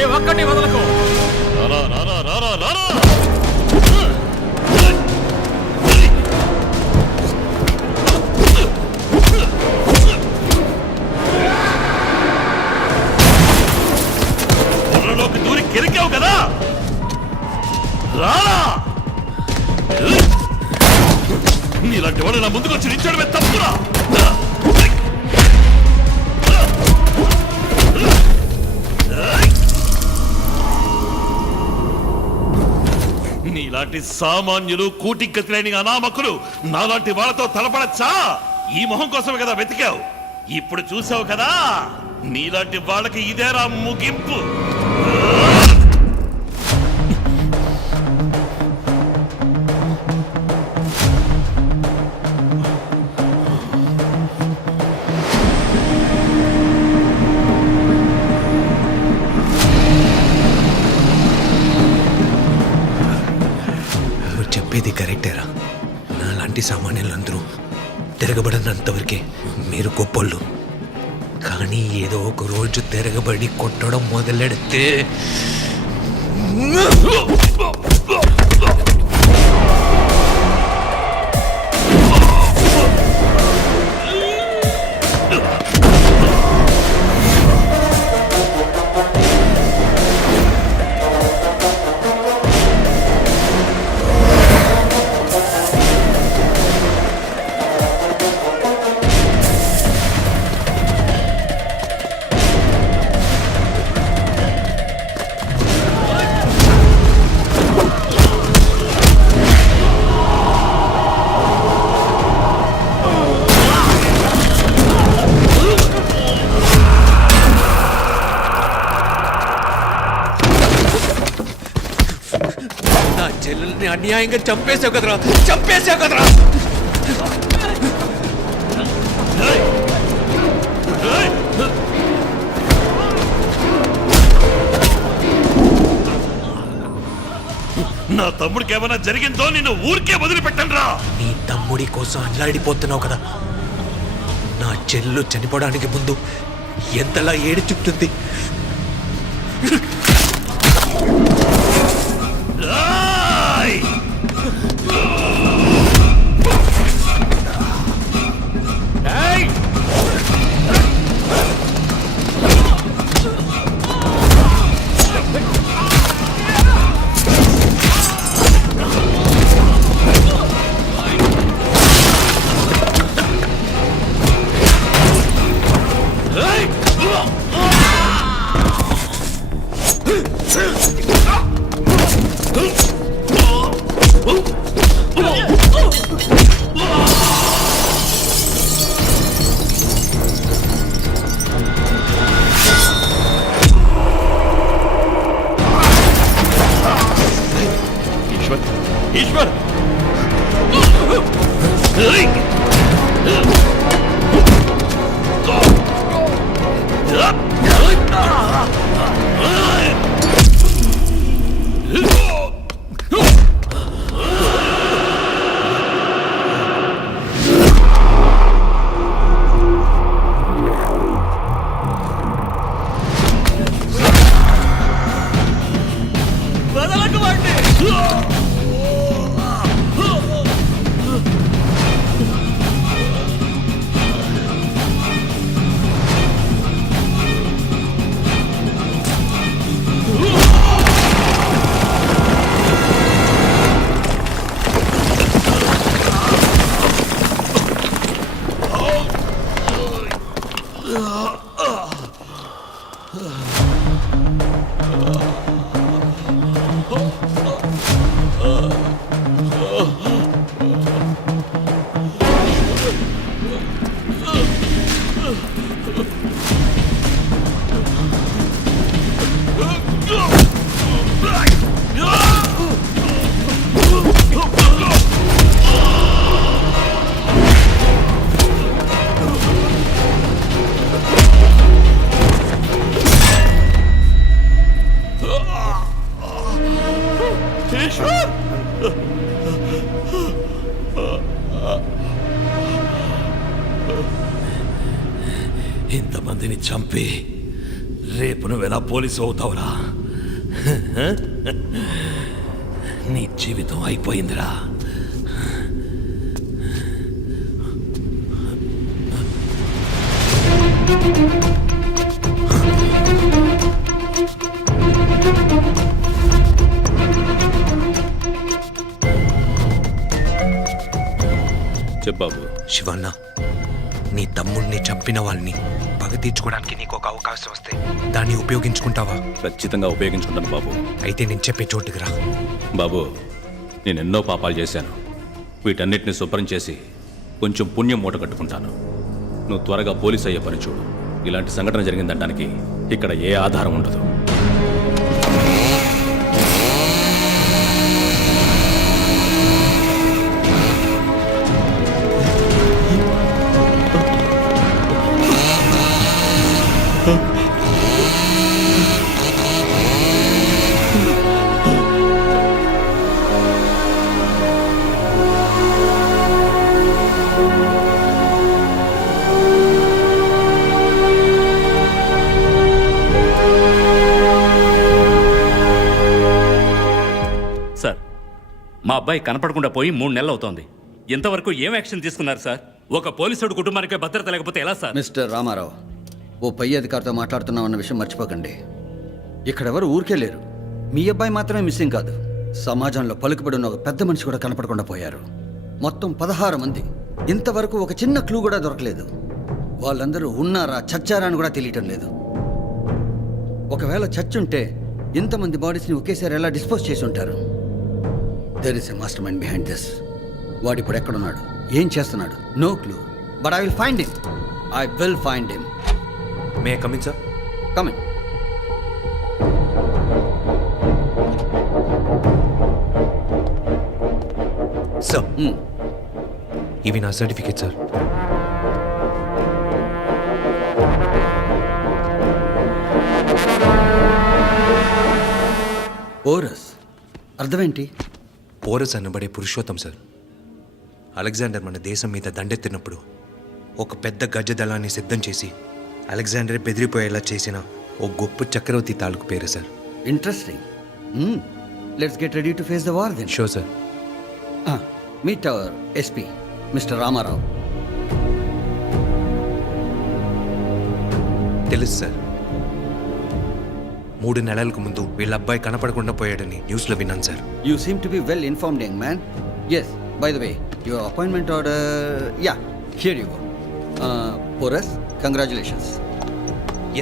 ఏ ఒక్కటి వదలకు. బుర్రలోకి దూరి కెరికావు కదా, రారా. నీలాంటి వాడు నా ముందుకు వచ్చి నిల్చోడమే తప్పురా. నీలాంటి సామాన్యులు కూటింకతి లేని అనామకులు నాలాంటి వాళ్ళతో తలపడచ్చా? ఈ మొహం కోసమే కదా వెతికావు. ఇప్పుడు చూసావు కదా, నీలాంటి వాళ్ళకి ఇదేరా ముగింపు. చెప్పేది కరెక్టేరా. నాలాంటి సామాన్యులందరూ తిరగబడినంతవరకే మీరు గొప్పోళ్ళు. కానీ ఏదో ఒక రోజు తిరగబడి కొట్టడం మొదలెడితే చెల్లెల్ని అన్యాయంగా చంపేసావు కదరా. నా తమ్ముడికి ఏమైనా జరిగిందో నిన్ను ఊరికే వదిలిపెట్టండి రా. నీ తమ్ముడి కోసం అల్లాడిపోతున్నావు కదా. నా చెల్లు చనిపోవడానికి ముందు ఎంతలా ఏడు చుట్టుంది. ఈశ్వర్, ఇంతమందిని చంపి రేపు నువ్వెలా పోలీసు అవుతావురా? నీ జీవితం అయిపోయిందిరా. చెప్పాబు. శివన్న, నీ తమ్ముడిని చంపిన వాళ్ళని పగ తీర్చుకోవడానికి నీకు ఒక అవకాశం వస్తే దాన్ని ఉపయోగించుకుంటావా? ఖచ్చితంగా ఉపయోగించుకుంటాను బాబు. అయితే నేను చెప్పే చోటుకి రా. బాబు, నేను ఎన్నో పాపాలు చేశాను. వీటన్నిటిని శుభ్రం చేసి కొంచెం పుణ్యం మూట కట్టుకుంటాను. నువ్వు త్వరగా పోలీస్ అయ్యే పని చూడు. ఇలాంటి సంఘటన జరిగిందనడానికి ఇక్కడ ఏ ఆధారం ఉండదు. సార్, మా అబ్బాయి కనపడకుండా పోయి 3 నెలలు అవుతోంది. ఇంతవరకు ఏం యాక్షన్ తీసుకున్నారు సార్? ఒక పోలీసుడు కుటుంబానికి భద్రత లేకపోతే ఎలా సార్? మిస్టర్ రామారావు, ఓ పై అధికారితో మాట్లాడుతున్నామన్న విషయం మర్చిపోకండి. ఇక్కడెవరు ఊరికే లేరు. మీ అబ్బాయి మాత్రమే మిస్సింగ్ కాదు, సమాజంలో పలుకుబడి ఉన్న ఒక పెద్ద మనిషి కూడా కనపడకుండా పోయారు. మొత్తం 16 మంది. ఇంతవరకు ఒక చిన్న క్లూ కూడా దొరకలేదు. వాళ్ళందరూ ఉన్నారా చచ్చారా అని కూడా తెలియటం లేదు. ఒకవేళ చచ్చుంటే ఇంతమంది బాడీస్ని ఒకేసారి ఎలా డిస్పోజ్ చేసి ఉంటారు? There is a master mind behind this. వాడు ఇప్పుడు ఎక్కడున్నాడు, ఏం చేస్తున్నాడు? No clue, but I will find him. I will find him. May I come in sir? Come in. Sir, ఇవి నా సర్టిఫికేట్ సార్. ఓరస్ అర్థమేంటి? పోరస్ అనబడే పురుషోత్తం సార్. అలెగ్జాండర్ మన దేశం మీద దండెత్తినప్పుడు ఒక పెద్ద గజ దళాన్ని సిద్ధం చేసి అలెగ్జాండర్ బెదిరిపోయేలా చేసిన ఓ గొప్ప చక్రవర్తి తాలూకు పేరు sir. Interesting. Let's get ready to face the war then. Sure sir. Meet our SP mister Ramarao. తెలుసు సార్. 3 నెలలకు ముందు వీళ్ళ అబ్బాయి కనపడకుండా పోయాడని న్యూస్లో విన్నాను sir. You seem to be well informed young man. Yes, by the way, your appointment order. Yeah, here you go. Porus, congratulations.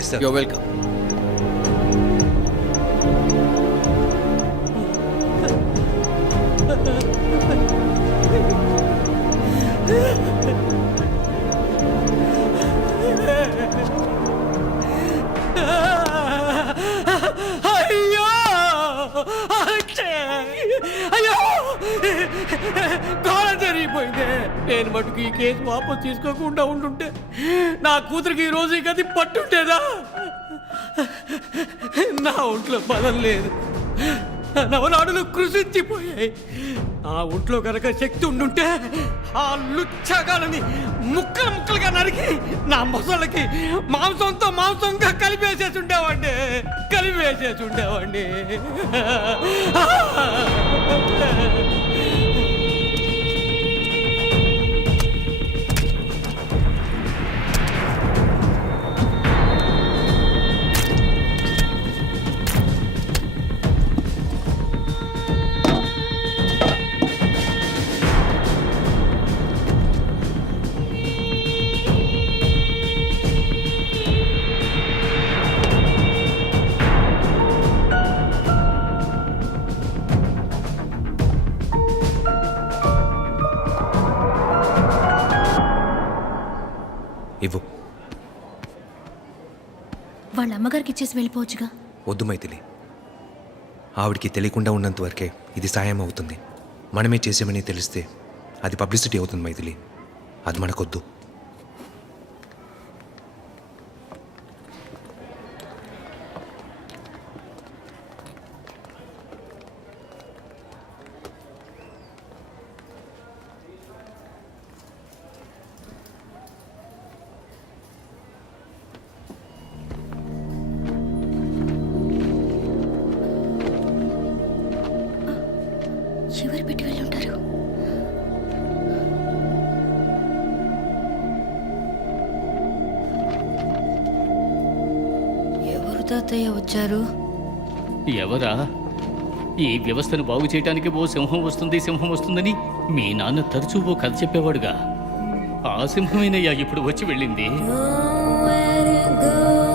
Yes sir. Your welcome. అయ్యో అయ్యో కాలం జరిగిపోయింది. నేను మటుకు ఈ కేసు వాపసు తీసుకోకుండా ఉంటుంటే నా కూతురికి ఈ రోజు ఈ గది పట్టుంటేదా? నా ఒంట్లో బలం లేదు, నవనాడులు కృషించిపోయాయి. ఆ ఒంట్లో కనుక శక్తి ఉండుంటే ఆ లుచ్చగాలని ముక్కలు ముక్కలుగా నరికి నా మొసళ్ళకి మాంసంతో మాంసంగా కలిపేసేసి ఉండేవాడిని. ఇవ్వు. వాళ్ళ అమ్మగారికి ఇచ్చేసి వెళ్ళిపోవచ్చుగా. వద్దు మైథిలి, ఆవిడికి తెలియకుండా ఉన్నంత వరకే ఇది సాయం అవుతుంది. మనమే చేసామని తెలిస్తే అది పబ్లిసిటీ అవుతుంది మైథిలి. అది మనకొద్దు. ఎవరు పెట్టి వెళ్ళి ఉంటారు? ఎవరు తాతయ్య వచ్చారు? ఎవరా? ఈ వ్యవస్థను బాగు చేయడానికి ఓ సింహం వస్తుందని మీ నాన్న తరచూ ఓ కథ చెప్పేవాడుగా. ఆ సింహమేనయ్యా ఇప్పుడు వచ్చి వెళ్ళింది. Nowhere to go.